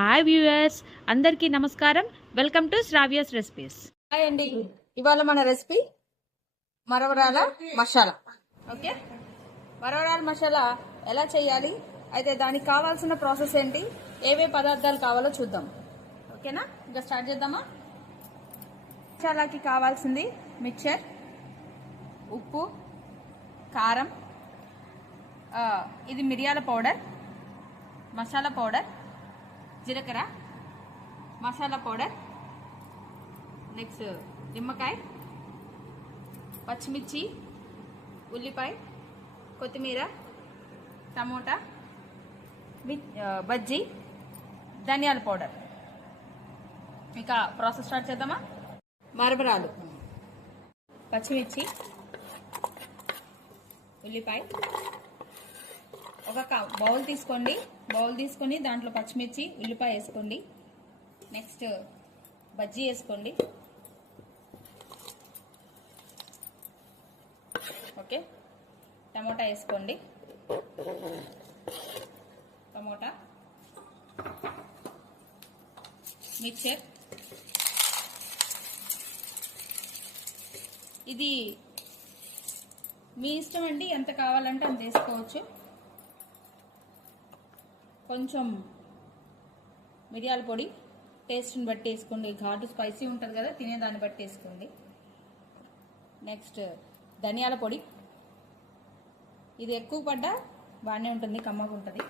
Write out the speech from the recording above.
Hi viewers, అందరికీ నమస్కారం. Welcome to Sravya's recipes. Hi అండి, ఇవాళ మన రెసిపీ మరవరాల మసాలా. ఓకే, మరవరాల మసాలా ఎలా చేయాలి, అయితే దానికి కావాల్సిన ప్రాసెస్ ఏంటి, ఏవే పదార్థాలు కావాలో చూద్దాం. ఓకేనా, ఇంకా స్టార్ట్ చేద్దామా. మసాలాకి కావాల్సింది మిక్చర్, ఉప్పు, కారం, ఇది మిరియాల పౌడర్, మసాలా పౌడర్, జీలకర్ర, మసాలా పౌడర్, నెక్స్ట్ నిమ్మకాయ, పచ్చిమిర్చి, ఉల్లిపాయ, కొత్తిమీర, టమోటా, బజ్జీ, ధనియాల పౌడర్. ఇక ప్రాసెస్ స్టార్ట్ చేద్దామా. మరమరాలు, పచ్చిమిర్చి, ఉల్లిపాయ, ఒక బౌల్ తీసుకోండి. బౌల్ తీసుకొని దాంట్లో పచ్చిమిర్చి, ఉల్లిపాయ వేసుకోండి. నెక్స్ట్ బజ్జీ వేసుకోండి. ఓకే, టమోటా వేసుకోండి. టమోటా, మిక్చర్, ఇది మీ ఇష్టం అండి, ఎంత కావాలంటే అంత వేసుకోవచ్చు. కొంచెం మిరియాల పొడి టేస్ట్ని బట్టి వేసుకోండి, ఘాటు స్పైసీ ఉంటుంది కదా, తినేదాన్ని బట్టి వేసుకోండి. నెక్స్ట్ ధనియాల పొడి, ఇది ఎక్కువ పడ్డా బాగానే ఉంటుంది, కమ్మగా ఉంటుంది.